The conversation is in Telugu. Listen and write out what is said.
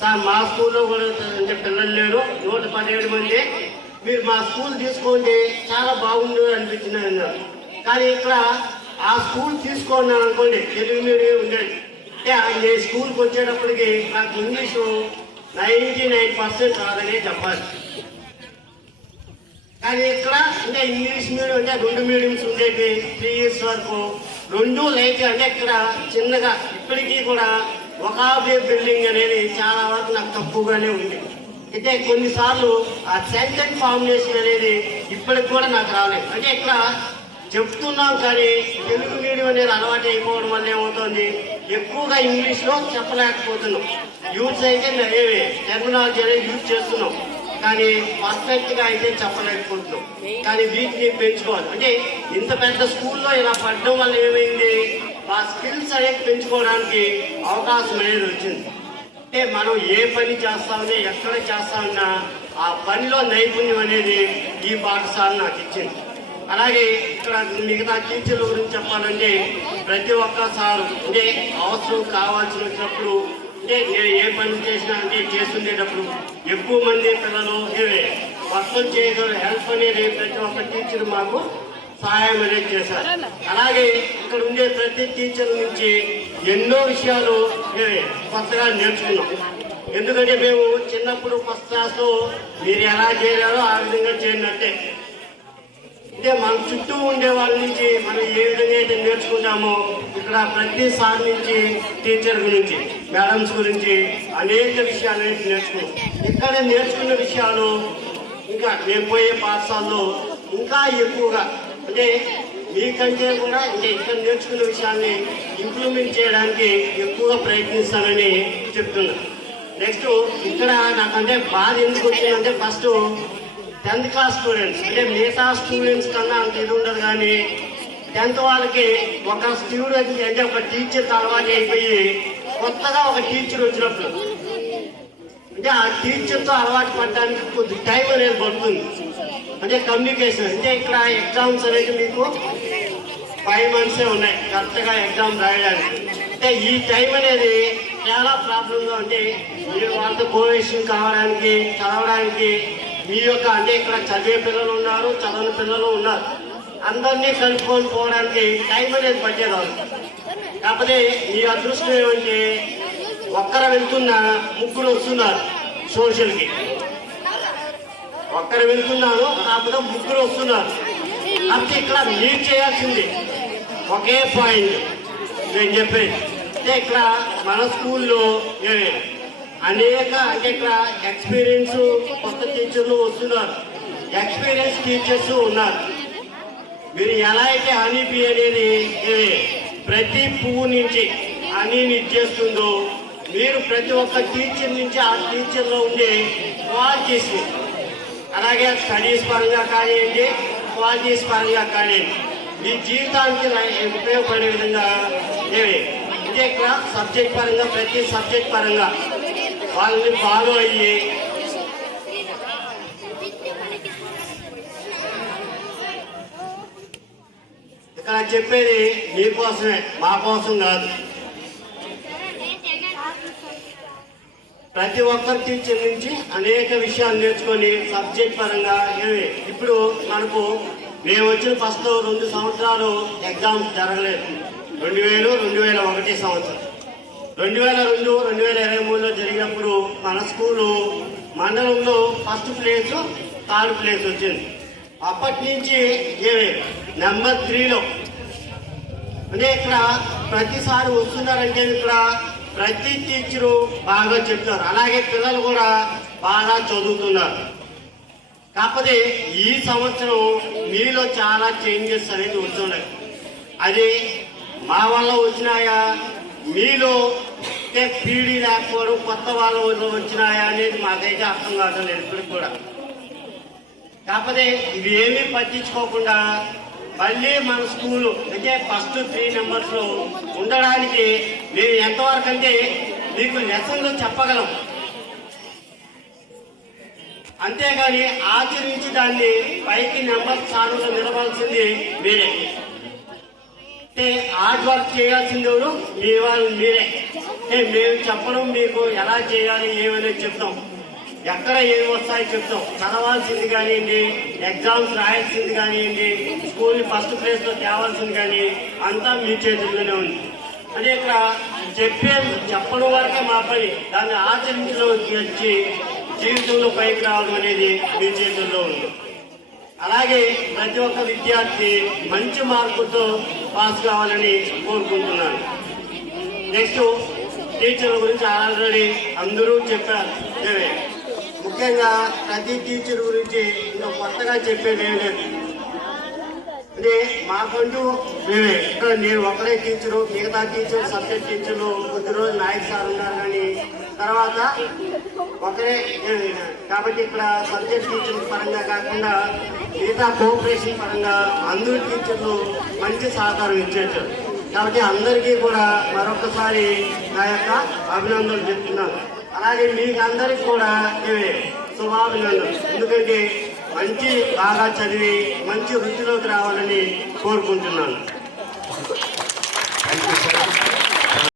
సార్ మా స్కూల్లో కూడా అంటే పిల్లలు లేరు. నూట పదిహేడు మంది. మీరు మా స్కూల్ తీసుకోండి. చాలా బాగుంది అనిపించింది అన్నారు. కానీ ఇక్కడ ఆ స్కూల్ తీసుకోండి అనుకోండి తెలుగు మీడియం ఉండేది. అంటే స్కూల్కి వచ్చేటప్పటికి నాకు ఇంగ్లీషు నైంటీ నైన్ పర్సెంట్ రాదనే చెప్పాలి. కానీ ఇక్కడ అంటే ఇంగ్లీష్ మీడియం అంటే రెండు మీడియంస్ ఉండేవి త్రీ ఇయర్స్ వరకు. రెండు లైట్ అంటే ఇక్కడ చిన్నగా ఇప్పటికీ కూడా ఒక బిల్డింగ్ అనేది చాలా వరకు నాకు తక్కువగానే ఉంది. అయితే కొన్నిసార్లు ఆ సెంటెన్స్ ఫార్ములేషన్ అనేది ఇప్పటికి కూడా నాకు రాలేదు. అంటే ఇక్కడ చెప్తున్నాం కానీ తెలుగు మీడియం అనేది అలవాటు అయిపోవడం వల్ల ఏమవుతుంది? ఎక్కువగా ఇంగ్లీష్లో చెప్పలేకపోతున్నాం. యూజ్ అయితే ఏవి టెర్మినాలజీ అనేది యూజ్ చేస్తున్నాం. కానీ పర్ఫెక్ట్గా అయితే చెప్పలేకపోతున్నాం. కానీ వీటిని పెంచుకోవాలి. అంటే ఇంత పెద్ద స్కూల్లో ఇలా పడడం వల్ల ఏమైంది? ఆ స్కిల్స్ అనేది పెంచుకోవడానికి అవకాశం అనేది వచ్చింది. అంటే మనం ఏ పని చేస్తామని ఎక్కడ చేస్తామన్నా ఆ పనిలో నైపుణ్యం అనేది ఈ పాఠశాల నాకు ఇచ్చింది. అలాగే ఇక్కడ మిగతా టీచర్ల గురించి చెప్పాలంటే ప్రతి ఒక్కసారి అంటే అవసరం కావాల్సి వచ్చినప్పుడు అంటే నేను ఏ పని చేసినా అంటే చేస్తుండేటప్పుడు ఎక్కువ మంది పిల్లలు వర్క్ చేయగలరు హెల్ప్ అనేది ప్రతి ఒక్క టీచర్ మాకు సహాయం అనేది చేశారు. అలాగే ఇక్కడ ఉండే ప్రతి టీచర్ నుంచి ఎన్నో విషయాలు కొత్తగా నేర్చుకున్నాం. ఎందుకంటే మేము చిన్నప్పుడు ఫస్ట్ క్లాస్లో మీరు ఎలా చేయాలో ఆ విధంగా చేయనట్టే అంటే మన చుట్టూ ఉండే వాళ్ళ నుంచి మనం ఏ విధంగా అయితే నేర్చుకుంటామో ఇక్కడ ప్రతి సార్ నుంచి టీచర్ గురించి మేడమ్స్ గురించి అనేక విషయాలు అయితే నేర్చుకున్నాం. ఇక్కడ నేర్చుకున్న విషయాలు ఇంకా మేము పోయే పాఠశాలలో ఇంకా ఎక్కువగా అంటే మీకంటే కూడా అంటే ఇక్కడ నేర్చుకున్న విషయాన్ని ఇంప్లిమెంట్ చేయడానికి ఎక్కువగా ప్రయత్నిస్తానని చెప్తున్నా. నెక్స్ట్ ఇక్కడ నాకంటే బాధ ఎందుకు వచ్చిందంటే ఫస్ట్ టెన్త్ క్లాస్ స్టూడెంట్స్ అంటే మిగతా స్టూడెంట్స్ కన్నా అంత ఇది ఉండదు కానీ టెన్త్ వాళ్ళకి ఒక స్టూడెంట్ అంటే ఒక టీచర్ అలవాటు అయిపోయి కొత్తగా ఒక టీచర్ వచ్చినప్పుడు. అంటే ఆ టీచర్తో అలవాటు పడడానికి కొద్ది టైం అనేది పడుతుంది. అంటే కమ్యూనికేషన్ అంటే ఇక్కడ ఎగ్జామ్స్ అనేది మీకు ఫైవ్ మంత్సే ఉన్నాయి. కరెక్ట్గా ఎగ్జామ్ రాయడానికి. అంటే ఈ టైం అనేది చాలా ప్రాబ్లంగా ఉంటే మీరు వాళ్ళతో కోవేషన్ కావడానికి చదవడానికి మీ యొక్క అంటే ఇక్కడ చదివే పిల్లలు ఉన్నారు చదవని పిల్లలు ఉన్నారు. అందరినీ కలుపుకొని పోవడానికి టైం అనేది పట్టేది కాకపోతే ఈ అదృష్టం ఏమంటే ఒక్కరు వెళ్తున్న ముగ్గురు వస్తున్నారు సోషల్కి ఒక్కరు వెళ్తున్నాను కాకుండా ముగ్గురు వస్తున్నారు. అంతే ఇక్కడ మీరు చేయాల్సింది ఒకే పాయింట్ నేను చెప్పేది. అంటే ఇక్కడ మన స్కూల్లో అనేక అంటే ఇక్కడ ఎక్స్పీరియన్స్ కొత్త టీచర్లు వస్తున్నారు. ఎక్స్పీరియన్స్ టీచర్స్ ఉన్నారు. మీరు ఎలా అయితే హనీ బీ అనేది ప్రతి పువ్వు నుంచి హనీని ఇచ్చేస్తుందో మీరు ప్రతి ఒక్క టీచర్ నుంచి ఆ టీచర్లో ఉండే క్వాలిటీస్ అలాగే స్టడీస్ పరంగా కానివ్వండి క్వాలిటీస్ పరంగా కానివ్వండి మీ జీవితానికి ఉపయోగపడే విధంగా ఏవి ఇదే సబ్జెక్ట్ పరంగా ప్రతి సబ్జెక్ట్ పరంగా వాళ్ళని ఫాలో అయ్యి ఇక్కడ చెప్పేది మీకోసమే మా కోసం కాదు. ప్రతి ఒక్కరికి చెల్లించి అనేక విషయాలు నేర్చుకొని సబ్జెక్ట్ పరంగా ఇప్పుడు మనకు మేము వచ్చిన ఫస్ట్ రెండు సంవత్సరాలు ఎగ్జామ్స్ జరగలేదు. రెండు వేలు రెండు వేల ఒకటి సంవత్సరం. రెండు వేల రెండు రెండు వేల ఇరవై మూడులో జరిగినప్పుడు మన స్కూలు మండలంలో ఫస్ట్ ప్లేస్ థర్డ్ ప్లేస్ వచ్చింది. అప్పటి నుంచి ఏమే నెంబర్ త్రీలో. అంటే ఇక్కడ ప్రతిసారి వస్తున్నారంటే ఇక్కడ ప్రతి టీచరు బాగా చెప్తారు. అలాగే పిల్లలు కూడా బాగా చదువుతున్నారు. కాకపోతే ఈ సంవత్సరం మీలో చాలా చేంజెస్ అనేది వస్తున్నాయి. అది మా వల్ల వచ్చినాయా? మీలో పీడీ లేకపోవడం కొత్త వాళ్ళ వచ్చినాయా అనేది మాకైతే అర్థం కావడం లేదు ఇప్పటికి కూడా. కాకపోతే ఇవేమీ పట్టించుకోకుండా మళ్ళీ మన స్కూలు అంటే ఫస్ట్ త్రీ నెంబర్స్లో ఉండడానికి మేము ఎంతవరకు అంటే మీకు లెసన్లు చెప్పగలం. అంతేగాని ఆచరించి దాన్ని పైకి నెంబర్ స్థానంలో నిలవాల్సింది మీరే. అంటే హార్డ్ వర్క్ చేయాల్సింది ఎవరు? మీ వాళ్ళు మీరే. అంటే మేము చెప్పడం మీకు ఎలా చేయాలి ఏమనేది చెప్తాం. ఎక్కడ ఏమి వస్తాయి చెప్తాం. చదవాల్సింది కానివ్వండి ఎగ్జామ్స్ రాయాల్సింది కానివ్వండి స్కూల్ ఫస్ట్ ప్లేస్లో తేవాల్సింది కానీ అంతా మీ చేతుల్లోనే ఉంది. అదే ఇక్కడ చెప్పే చెప్పడం వరకే మా పని. దాన్ని ఆచరించలో వచ్చి జీవితంలో పైకి రావడం అనేది మీ చేతుల్లో ఉంది. అలాగే ప్రతి ఒక్క విద్యార్థి మంచి మార్కులతో పాస్ కావాలని కోరుకుంటున్నాను. నెక్స్ట్ టీచర్ల గురించి ఆల్రెడీ అందరూ చెప్పారు. ముఖ్యంగా ప్రతి టీచర్ గురించి ఇంకా కొత్తగా చెప్పేది ఏం లేదు. అంటే మాకంటూ మేమే ఇక్కడ నేను ఒకడే టీచరు మిగతా టీచర్ సబ్జెక్ట్ టీచర్లు కొద్ది రోజులు నాయక్ సార్ ఉన్నారు కానీ తర్వాత ఒకరే కాబట్టి ఇక్కడ సబ్జెక్ట్ టీచర్ పరంగా కాకుండా మిగతా కోఆపరేషన్ పరంగా అందరి టీచర్లు మంచి సహకారం ఇచ్చేసారు కాబట్టి అందరికీ కూడా మరొకసారి నా యొక్క అభినందనలు చెప్తున్నాను. అలాగే మీకు అందరికి కూడా ఇవి శుభాభినందనలు. ఎందుకంటే మంచి బాగా చదివి మంచి వృత్తిలోకి రావాలని కోరుకుంటున్నాను.